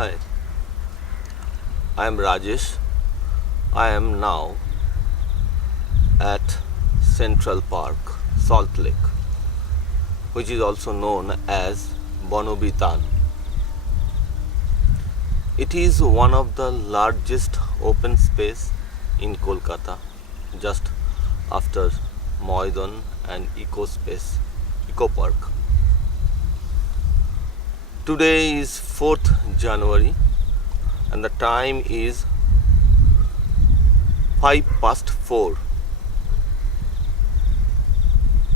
Hi, I am Rajesh. I am now at Central Park, Salt Lake, which is also known as Bonobitan. It is one of the largest open space in Kolkata, just after Moidon and Eco Park. Today is 4th January and the time is 5 past 4.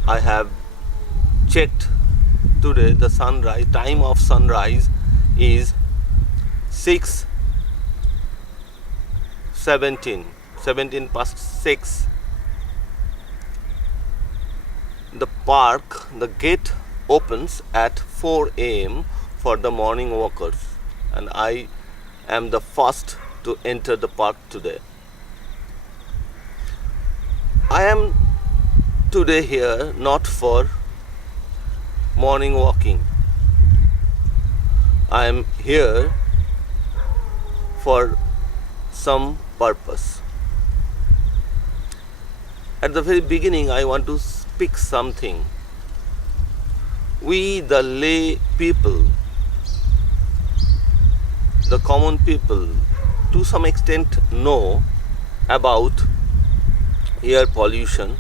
I have checked today the sunrise time of sunrise is 6:17, 17 past 6. The gate opens at 4 a.m. for the morning walkers, and I am the first to enter the park today. I am today here not for morning walking. I am here for some purpose. At the very beginning, I want to speak something. We, the lay people, the common people, to some extent know about air pollution,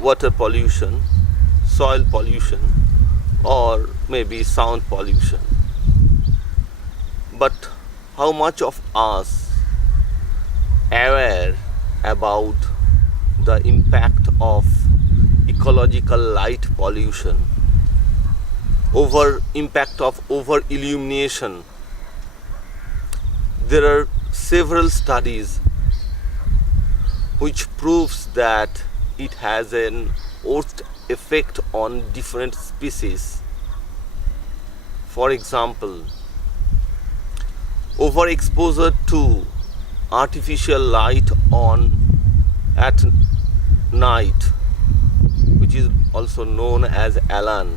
water pollution, soil pollution, or maybe sound pollution. But how much of us aware about the impact of ecological light pollution, impact of over illumination? There are several studies which proves that it has an worst effect on different species. For example, overexposure to artificial light at night, which is also known as ALAN,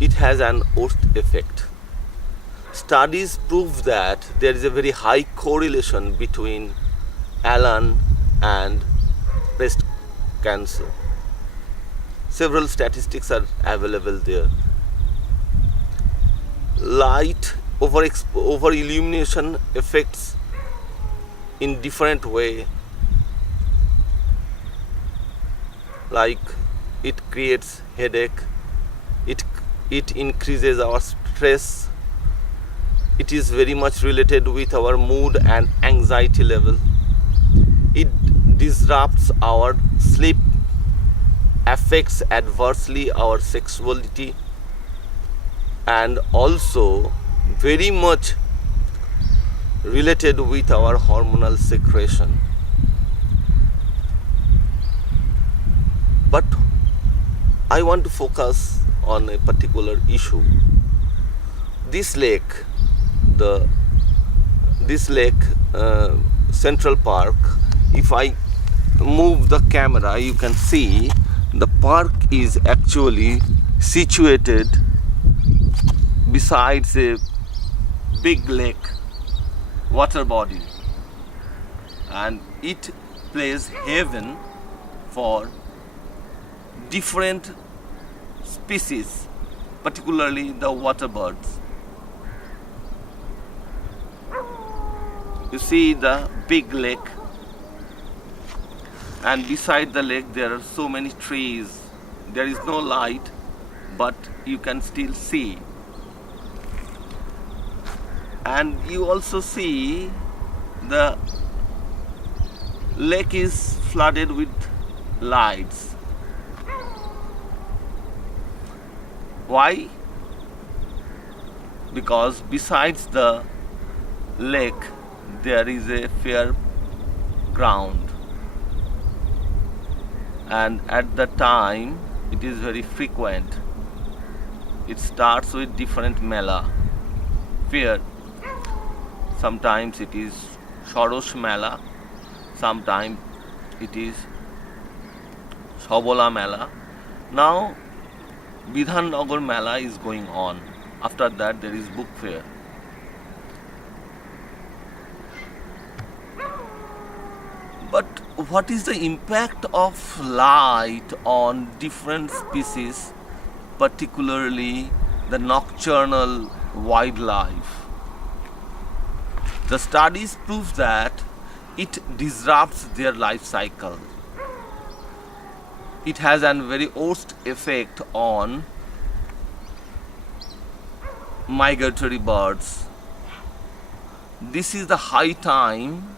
it has an worst effect. Studies prove that there is a very high correlation between ALAN and breast cancer. Several statistics are available there. Light over illumination affects in different way, like it creates headache, it increases our stress. It is very much related with our mood and anxiety level. It disrupts our sleep, affects adversely our sexuality, and also very much related with our hormonal secretion. But I want to focus on a particular issue. This lake, Central Park, if I move the camera, you can see the park is actually situated besides a big lake, water body, and it plays haven for different species, particularly the water birds. You see the big lake, and beside the lake there are so many trees. There is no light, but you can still see. And you also see the lake is flooded with lights. Why? Because besides the lake there is a fair ground, and at the time it is very frequent. It starts with different mela, fair. Sometimes it is Shorosh Mela, sometimes it is Shobola Mela. Now Bidhan Nagar Mela is going on. After that, there is book fair. But what is the impact of light on different species, particularly the nocturnal wildlife? The studies prove that it disrupts their life cycle. It has a very worst effect on migratory birds. This is the high time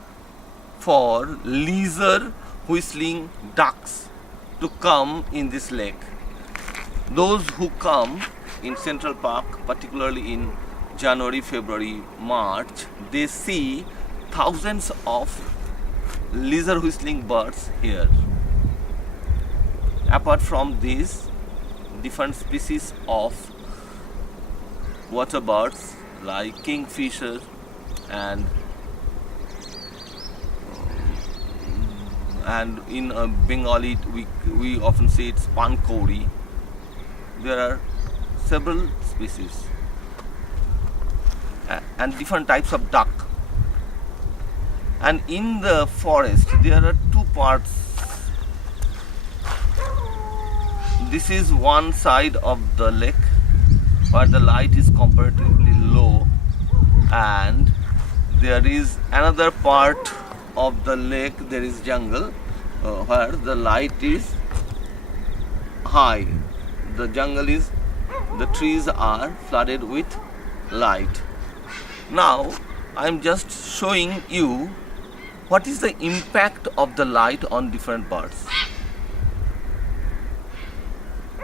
for leisure whistling ducks to come in this lake. Those who come in Central Park, particularly in January, February, March, they see thousands of leisure whistling birds here. Apart from these, different species of water birds like kingfisher and in Bengali we often say it's pankori. There are several species and different types of duck. And in the forest there are two parts. This is one side of the lake where the light is comparatively low, and there is another part of the lake, there is jungle where the light is high. The jungle is, the trees are flooded with light. Now I am just showing you what is the impact of the light on different birds.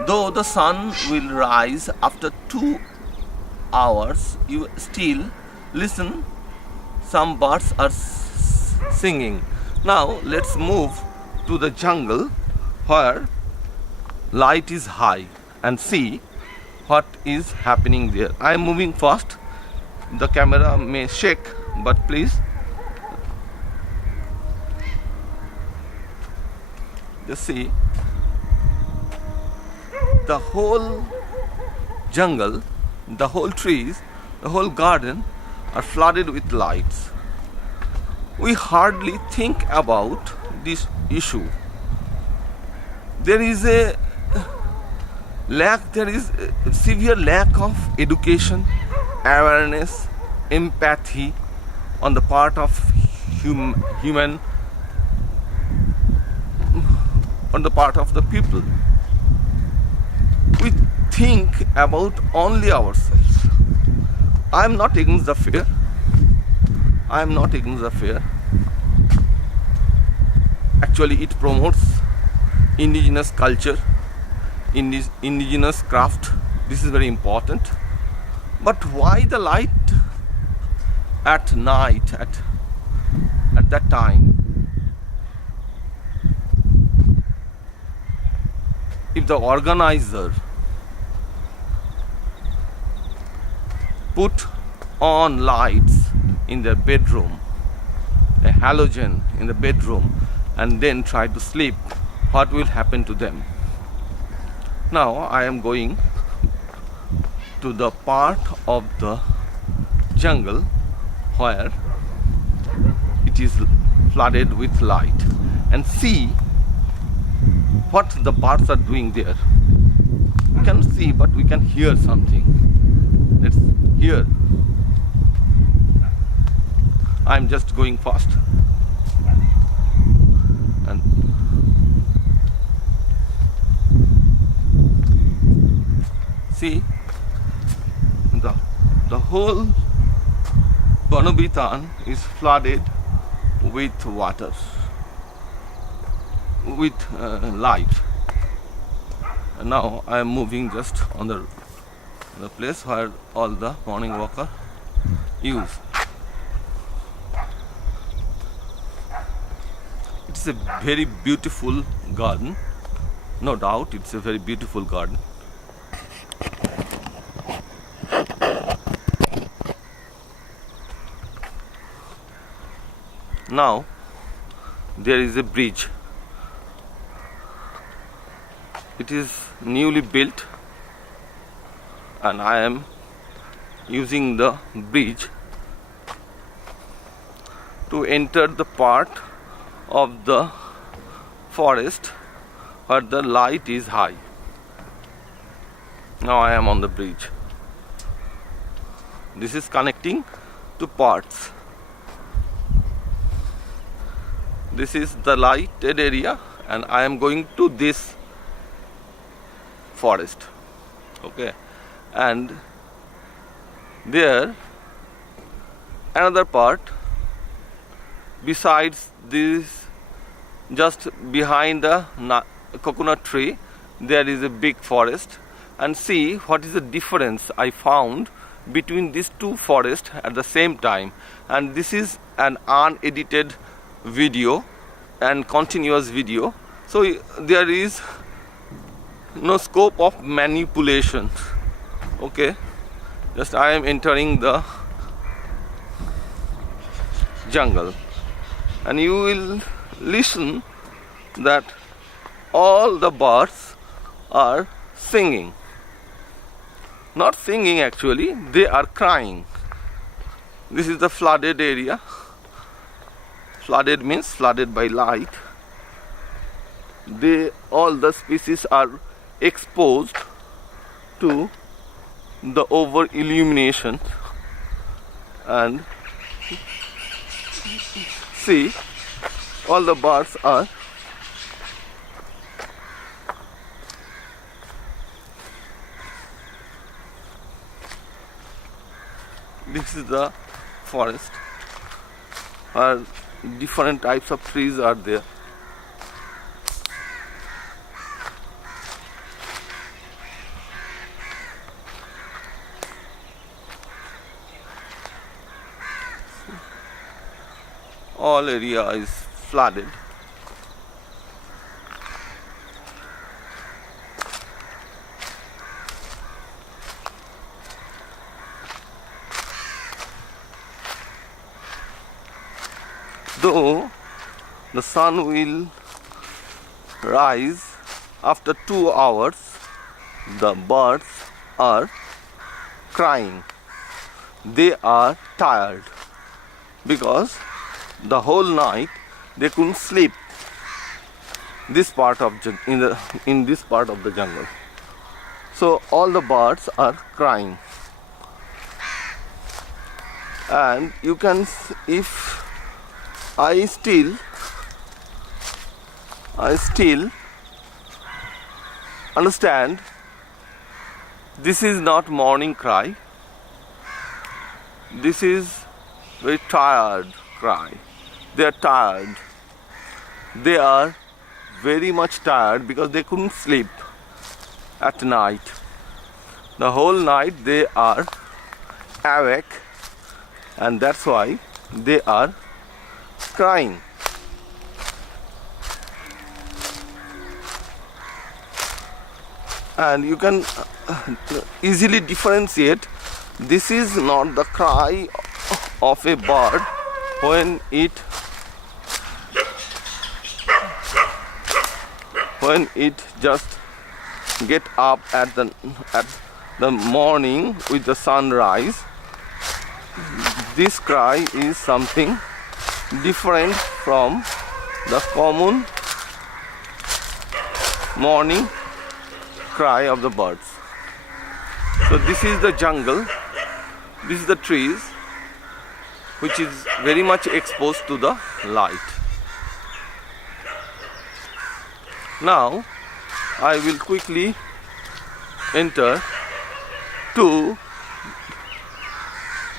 Though the sun will rise after 2 hours, you still listen, some birds are singing. Now let's move to the jungle where light is high and see what is happening there. I am moving fast. The camera may shake, but please just see. The whole jungle, the whole trees, the whole garden are flooded with lights. We hardly think about this issue. There is a severe lack of education, awareness, empathy on the part of human, on the part of the people. We think about only ourselves. I am not against the fair. I am not against the fair. Actually, it promotes indigenous culture, indigenous craft. This is very important. But why the light at night, at that time? If the organizer put on lights in their bedroom, a halogen in the bedroom, and then try to sleep, what will happen to them? Now I am going to the part of the jungle where it is flooded with light and see what the birds are doing there. We can see, but we can hear something. Let's hear. I'm just going fast. And see, the whole Banabitan is flooded with water, with light. And now I am moving just on the place where all the morning walker use. It's a very beautiful garden, no doubt. It's a very beautiful garden. Now there is a bridge. It is newly built and I am using the bridge to enter the part of the forest where the light is high. Now I am on the bridge. This is connecting to parts. This is the lighted area and I am going to this forest. Okay, and there another part besides this, just behind the coconut tree there is a big forest, and see what is the difference I found between these two forests at the same time. And this is an unedited video and continuous video, so there is no scope of manipulation. Okay, just I am entering the jungle and you will listen that all the birds are singing. Not singing actually, they are crying. This is the flooded area. Flooded means flooded by light. All the species are exposed to the over illumination, and see, all the birds are this is the forest where different types of trees are there. All area is flooded. Though the sun will rise after 2 hours, the birds are crying. They are tired because the whole night they couldn't sleep in this part of the jungle. So all the birds are crying, and you can, if I still understand, this is not morning cry, this is very tired cry. They are tired. They are very much tired because they couldn't sleep at night. The whole night they are awake, and that's why they are crying. And you can easily differentiate, this is not the cry of a bird when it just get up at the morning with the sunrise. This cry is something different from the common morning cry of the birds. So this is the jungle, this is the trees which is very much exposed to the light. Now I will quickly enter to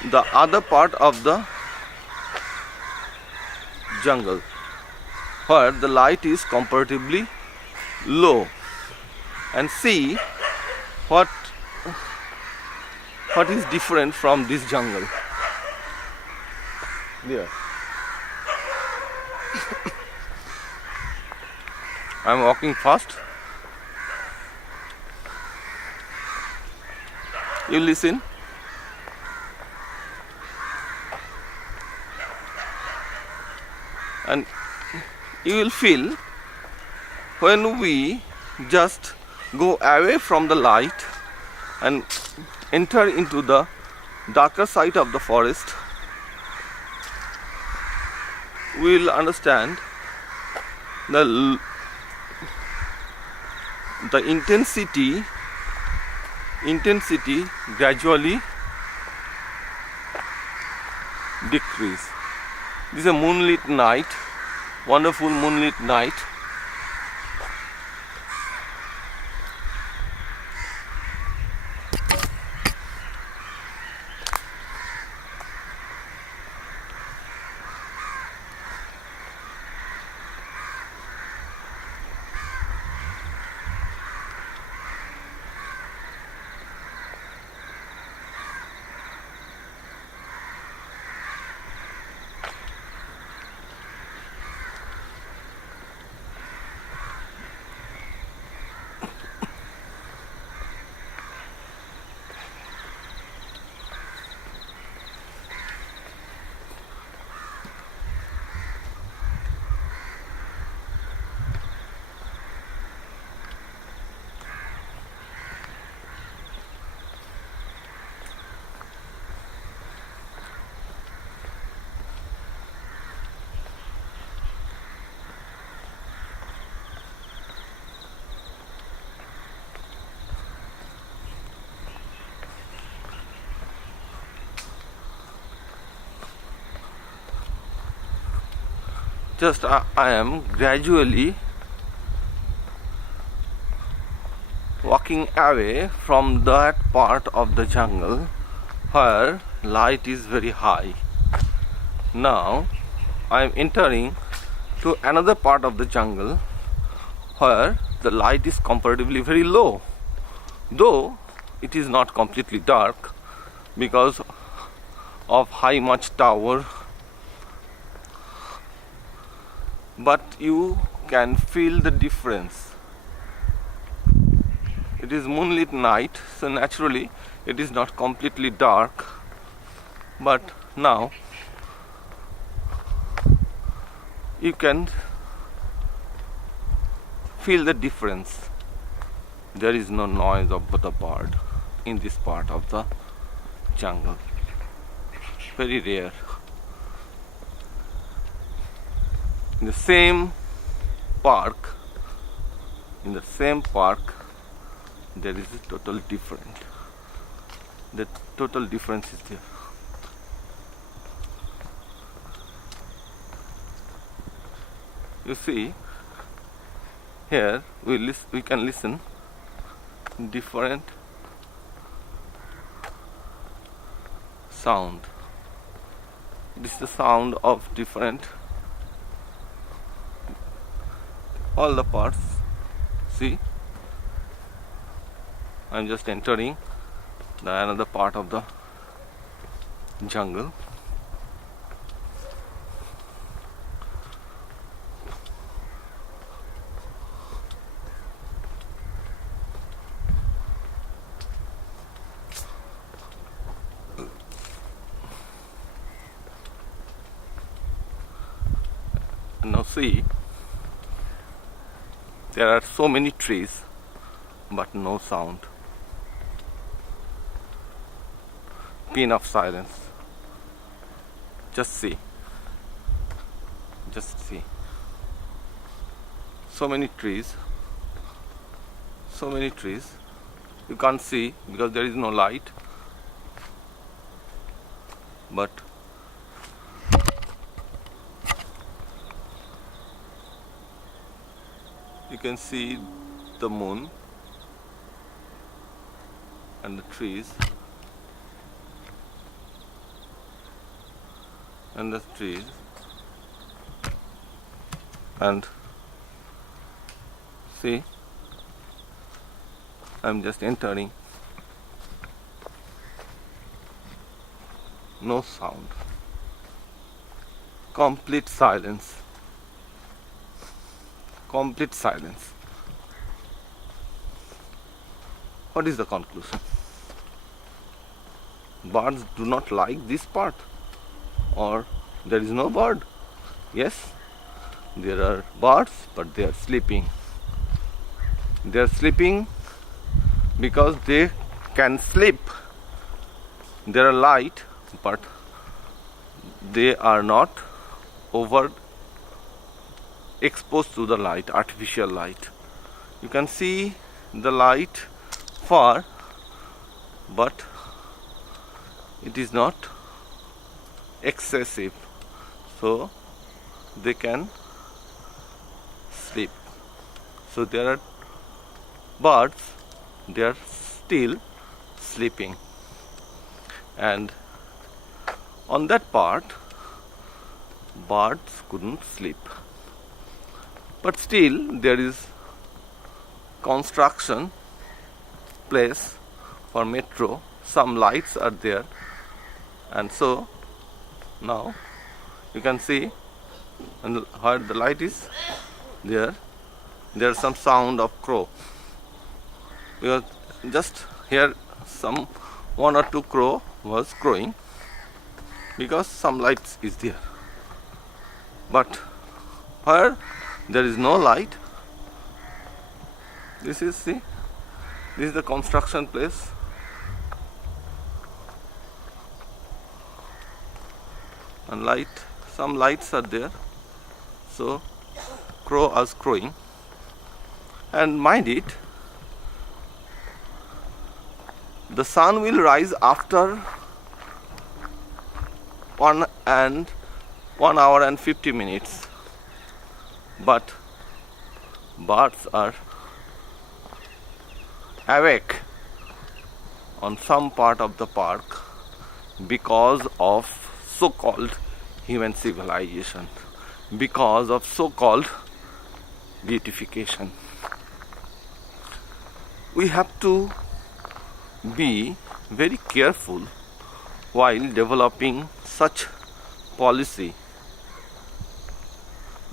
the other part of the jungle where the light is comparatively low, and see what is different from this jungle. There. I am walking fast. You listen. And you will feel when we just go away from the light and enter into the darker side of the forest, we will understand the intensity gradually decrease. This is a moonlit night, wonderful moonlit night. Just I am gradually walking away from that part of the jungle where light is very high. Now I am entering to another part of the jungle where the light is comparatively very low, though it is not completely dark because of high much tower, but you can feel the difference. It is moonlit night, so naturally it is not completely dark, but now you can feel the difference. There is no noise of the bird in this part of the jungle. Very rare. In the same park, there is a total different. The total difference is there. You see, here we can listen different sound. This is the sound of different all the parts. See, I'm just entering another part of the jungle. Now see, there are so many trees but no sound. Pin of silence. Just see. So many trees. You can't see because there is no light, but you can see the moon and the trees and see, I'm just entering. No sound. Complete silence. What is the conclusion? Birds do not like this part, or there is no bird? Yes, there are birds, but they are sleeping. They are sleeping because they can sleep There are light, but they are not over exposed to the light, artificial light. You can see the light far, but it is not excessive, so they can sleep. So there are birds, they are still sleeping, and on that part birds couldn't sleep. But still there is construction place for metro, some lights are there, and so now you can see, and where the light is there, there's some sound of crow, because just here some one or two crow was crowing because some lights is there. But where there is no light, this is, see, this is the construction place, and light, some lights are there, so crow was crowing. And mind it, the sun will rise after 1 hour and 50 minutes, but birds are awake on some part of the park because of so-called human civilization, because of so-called beautification. We have to be very careful while developing such policy.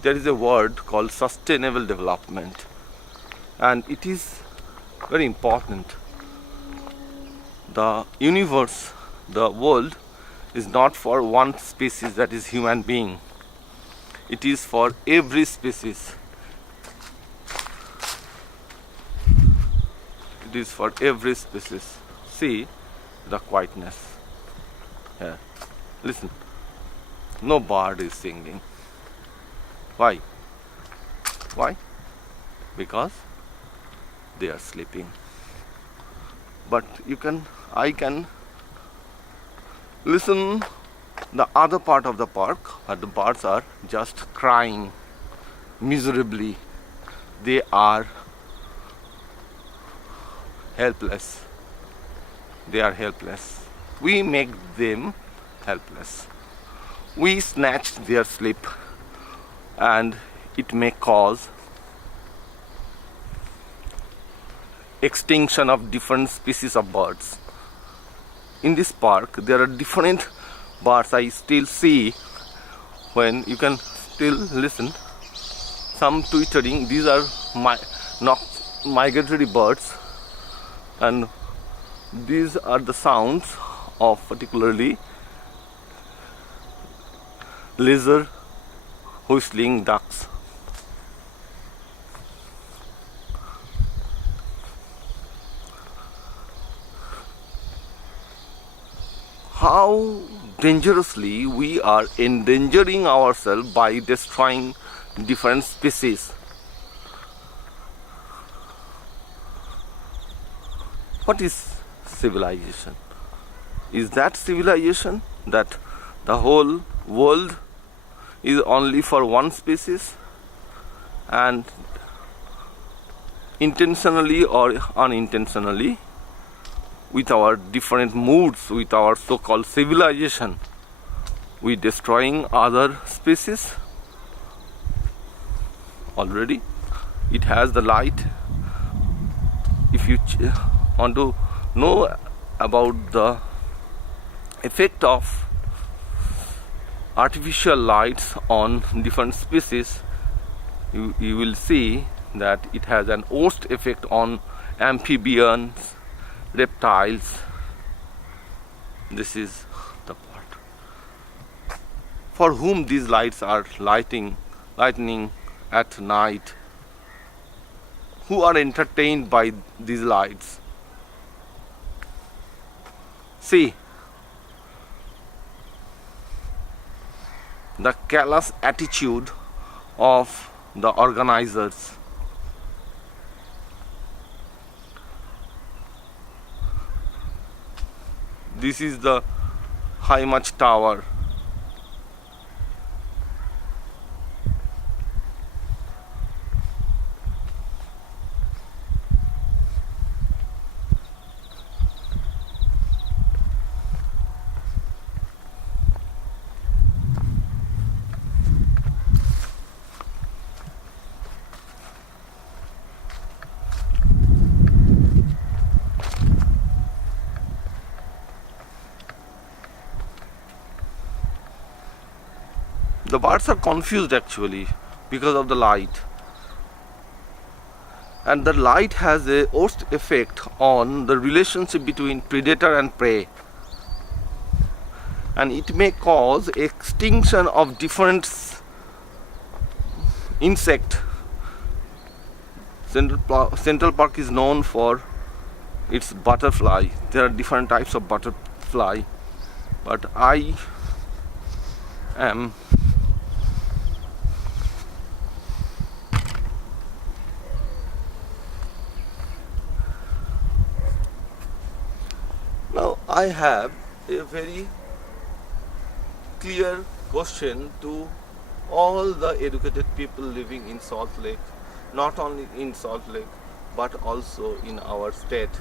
There is a word called sustainable development, and it is very important. The universe, the world, is not for one species, that is human being. It is for every species. It is for every species. See the quietness here. Listen, no bird is singing. Why? Why? Because they are sleeping. But I can listen the other part of the park where the birds are just crying miserably. They are helpless. They are helpless. We make them helpless. We snatch their sleep, and it may cause extinction of different species of birds. In this park there are different birds. I still see, when you can still listen, some twittering. These are migratory birds, and these are the sounds of particularly lizard, whistling ducks. How dangerously we are endangering ourselves by destroying different species. What is civilization? Is that civilization that the whole world is only for one species, and intentionally or unintentionally, with our different moods, with our so-called civilization, we destroying other species? Already it has the light. If you want to know about the effect of artificial lights on different species, you will see that it has an worst effect on amphibians, reptiles. This is the part for whom these lights are lightning at night, who are entertained by these lights. See, the callous attitude of the organizers. This is the High Much Tower. The birds are confused actually because of the light, and the light has a worst effect on the relationship between predator and prey, and it may cause extinction of different insect. Central Park is known for its butterfly. There are different types of butterfly, but I am now I have a very clear question to all the educated people living in Salt Lake, not only in Salt Lake but also in our state,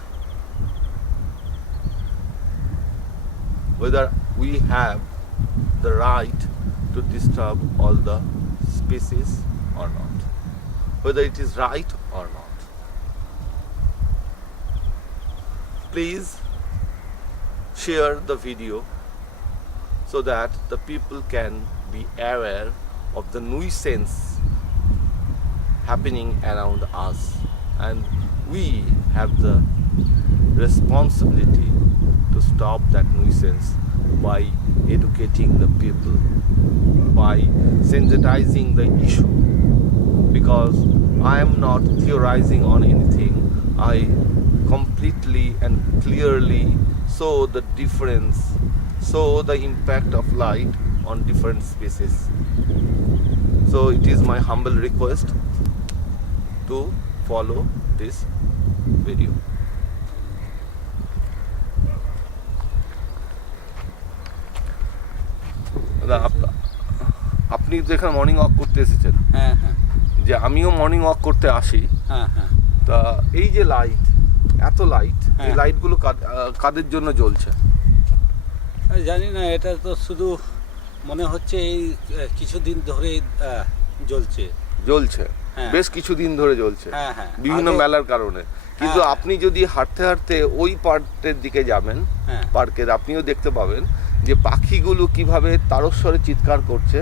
whether we have the right to disturb all the species or not, whether it is right or not. Please share the video so that the people can be aware of the nuisance happening around us, and we have the responsibility to stop that nuisance by educating the people, by sensitizing the issue, because I am not theorizing on anything. I completely and clearly show the difference, show the impact of light on different species. So it is my humble request to follow this video. আপনি তো এখানে morning walk করতে এসেছেন, হ্যাঁ হ্যাঁ, যে আমিও morning walk করতে আসি, হ্যাঁ হ্যাঁ। তা এই যে লাইট, এত লাইট, এই লাইটগুলো কাদের জন্য জ্বলছে? জানি না, এটা তো শুধু মনে হচ্ছে এই কিছুদিন ধরে জ্বলছে জ্বলছে, বেশ কিছুদিন ধরে জ্বলছে বিভিন্ন মেলার কারণে। কিন্তু আপনি যদি হাঁটতে হাঁটতে ওই পার্কের দিকে যাবেন, পার্কের, আপনিও দেখতে পাবেন যে পাখিগুলো কিভাবে তারস্বরে চিৎকার করছে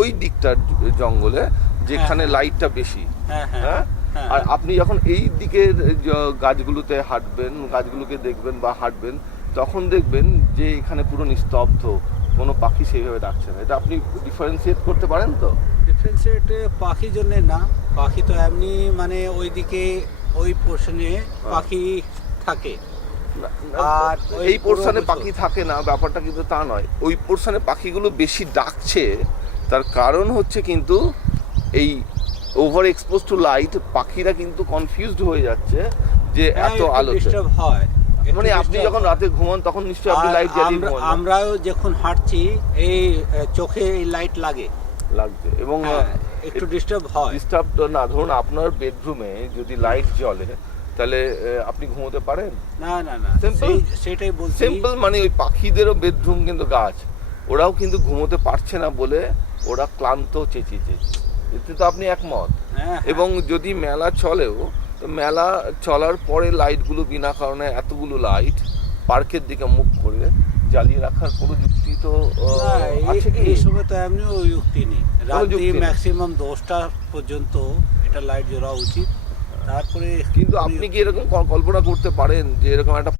ওই দিকটার জঙ্গলে যেখানে লাইটটা বেশি। হ্যাঁ, আর আপনি যখন এই দিকের গাছগুলোতে হাঁটবেন, গাছগুলোকে দেখবেন বা হাঁটবেন, তখন দেখবেন যে এখানে পুরো নিস্তব্ধ, কোনো পাখি সেইভাবে ডাকছে না। এটা আপনি ডিফারেন্সিয়েট করতে পারেন তো? ডিফারেন্সিয়েট পাখির জন্য না, পাখি তো এমনি মানে ওইদিকে ওই পোর্শনে পাখি থাকে, আর এই পোর্শনে পাখি থাকে না ব্যাপারটা কিন্তু তা নয়। ওই পোর্শনে পাখিগুলো বেশি ডাকছে, তার কারণ হচ্ছে কিন্তু এই ওভার এক্সপোজ টু লাইট, পাখিরা কিন্তু কনফিউজড হয়ে যাচ্ছে যে এত আলোতে ডিস্টার্ব হয়। মানে আপনি যখন রাতে ঘুমান তখন নিশ্চয়ই আপনি লাইট জ্বালিয়ে ঘুমান। আমরাও যখন হাঁটছি এই চোখে এই লাইট লাগছে এবং একটু ডিস্টার্ব হয়। ডিস্টার্ব না, ধরুন আপনার বেডরুমে যদি লাইট জ্বলে তাহলে আপনি ঘুমোতে পারেন না? না না, সেটাই বলছি। সিম্পল, মানে ওই পাখিদেরও বেডরুম কিন্তু গাছ, ওরাও কিন্তু ঘুমোতে পারছে না বলে ওরা ক্লান্ত চেঁচিয়েছে, এতে তো আপনি একমত। এবং যদি মেলা চলেও, তো মেলা চলার পরে লাইটগুলো বিনা কারণে এতগুলো লাইট পার্কের দিকে মুখ করে জ্বালিয়ে রাখার কোনো যুক্তি তো আছে কি? এই সময় তো এমনিও যুক্তি নেই, রাতে ম্যাক্সিমাম 10টা পর্যন্ত এটা লাইট জ্বলা উচিত। তারপরে কিন্তু আপনি কি এরকম কল্পনা করতে পারেন যে এরকম একটা